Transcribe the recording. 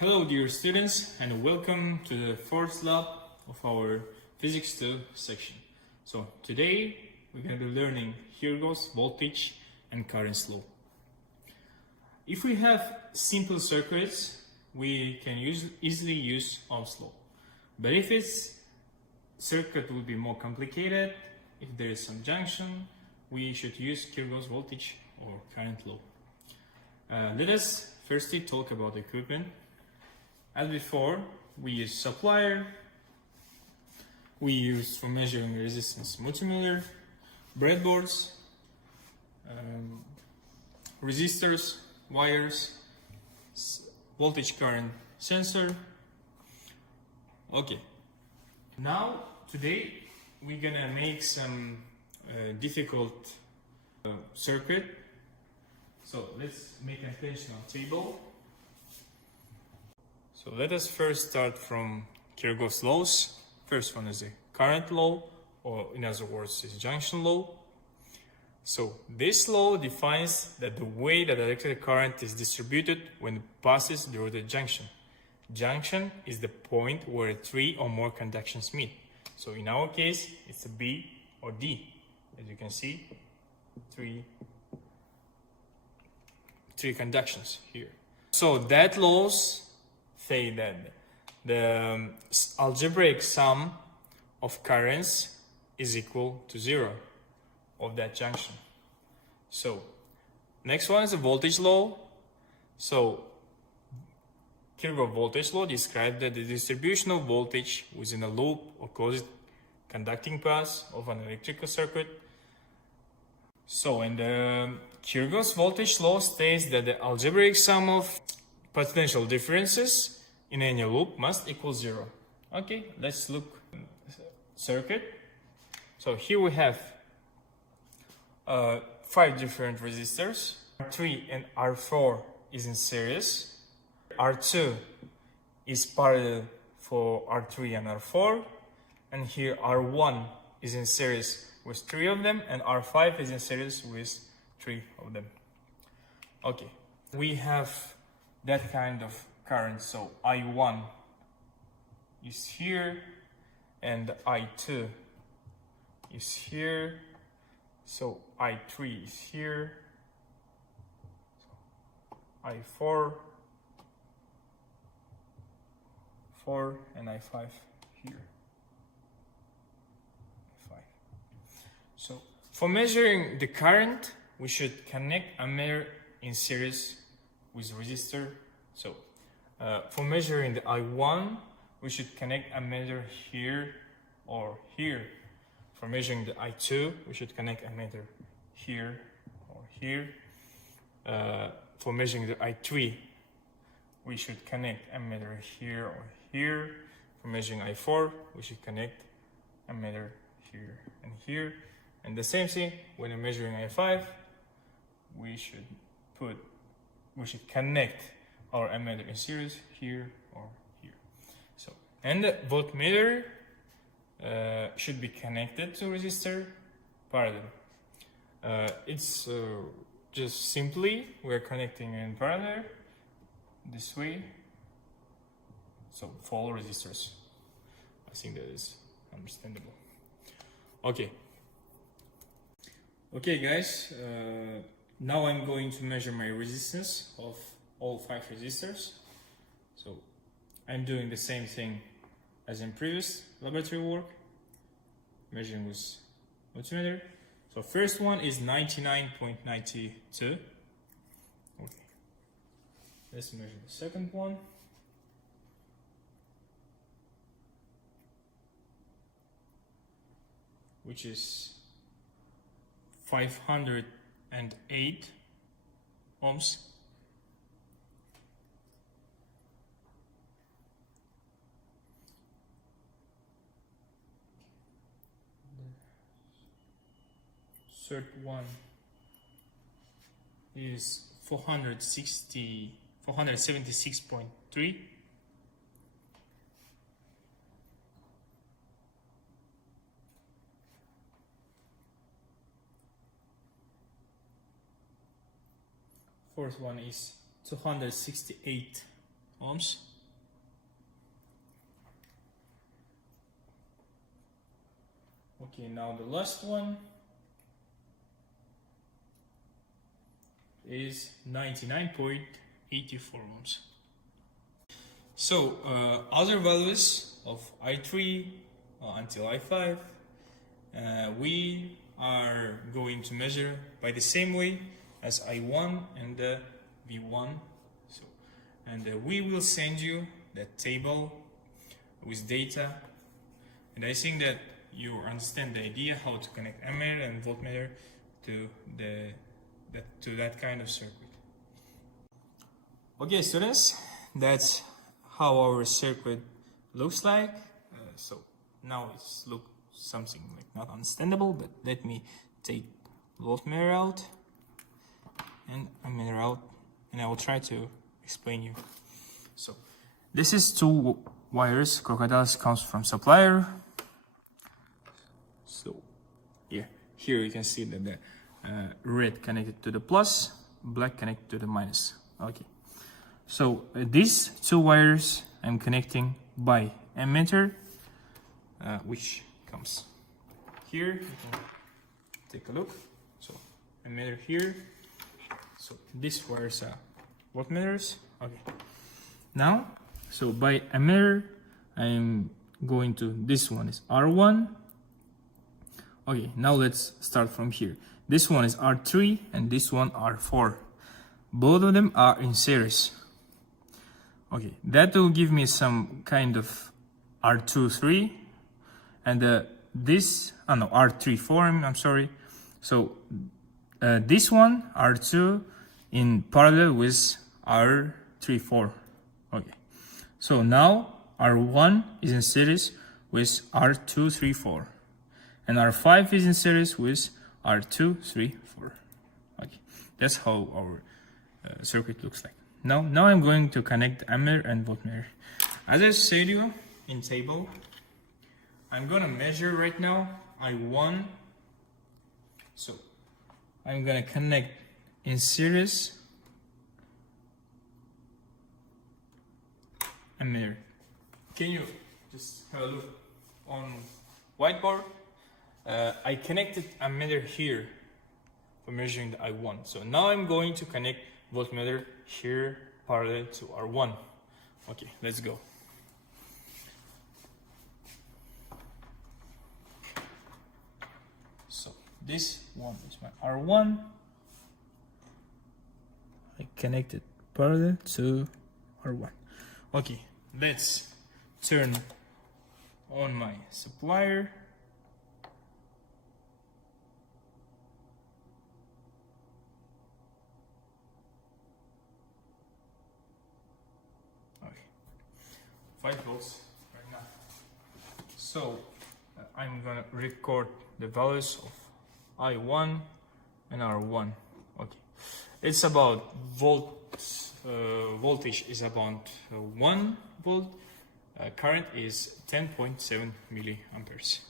Hello dear students, and welcome to the fourth lab of our Physics 2 section. So today we're going to be learning Kirchhoffs voltage and currents law. If we have simple circuits, we can easily use Ohm's law. But if its circuit will be more complicated, if there is some junction, we should use Kirchhoffs voltage or current law. Let us firstly talk about the equipment. As before, we use supplier, we use for measuring resistance multimeter, breadboards, resistors, wires, voltage current sensor. Okay, now today we're gonna make some difficult circuit. So let's make a tensional table. So let us first start from Kirchhoffs laws. First one is the current law, or in other words is junction law. So this law defines that the way that electric current is distributed when it passes through the junction. Junction is the point where three or more conductions meet. So in our case, it's a B or D. As you can see, three conductions here. So that laws say that the algebraic sum of currents is equal to 0 of that junction. So next one is the voltage law. So Kirchhoffs voltage law describes that the distribution of voltage within a loop or closed conducting path of an electrical circuit. So in the Kirchhoffs voltage law states that the algebraic sum of potential differences in any loop must equal 0. Okay, let's look circuit. So here we have 5 different resistors. R3 and R4 is in series. R2 is parallel for R3 and R4. And here R1 is in series with 3 of them, and R5 is in series with 3 of them. Okay, we have that kind of current. So I1 is here and I2 is here. So I3 is here. I4, 4, and I5 here. I5. So for measuring the current, we should connect ammeter in series with resistor. So for measuring the I1, we should connect ammeter here or here. For measuring the I2, we should connect ammeter here or here. For measuring the I3, we should connect ammeter here or here. For measuring I4, we should connect ammeter here and here. And the same thing when I'm measuring I5, we should connect our ammeter in series here or here. So, and the voltmeter should be connected to resistor parallel. It's just simply we're connecting in parallel this way. So for all resistors, I think that is understandable. Okay. Okay, guys. Now I'm going to measure my resistance of all 5 resistors. So I'm doing the same thing as in previous laboratory work, measuring with multimeter. So first one is 99.92. Okay. Let's measure the second one. Which is 508 ohms. Third one is 476.3. Fourth one is 268 ohms. Okay, now the last one is 99.84 ohms. So other values of I3 until I5 we are going to measure by the same way as I1 and V1. So, and we will send you that table with data, and I think that you understand the idea how to connect ammeter and voltmeter to that kind of circuit. Okay, students, that's how our circuit looks like. So now it's look something like not understandable, but let me take voltmeter out and ammeter out, and I will try to explain you. So this is two wires. Crocodiles comes from supplier. So here you can see that the red connected to the plus, black connected to the minus. Okay. So these two wires I'm connecting by ammeter, which comes here. You can take a look. So ammeter here. So these wires are voltmeters. Okay. Now, so by ammeter, I'm going to, this one is R1. Okay, now let's start from here. This one is R3 and this one R4. Both of them are in series. Okay, that will give me some kind of R2-3 and R3-4, I'm sorry. So this one, R2, in parallel with R3-4. Okay, so now R1 is in series with R2-3-4 and R5 is in series with R2-3-4. Okay, that's how our circuit looks like. Now I'm going to connect ammeter and voltmeter. As I said you in table, I'm gonna measure right now I1. So I'm gonna connect in series ammeter. Can you just have a look on whiteboard? I connected ammeter here for measuring the I1. So now I'm going to connect voltmeter here parallel to R1. Okay, let's go. So this one is my R1. I connected parallel to R1. Okay, let's turn on my supplier. Okay, 5 volts right now. So I'm gonna record the values of I1 and R1. Okay, it's about voltage is about 1 volt. Current is 10.7 milliamperes.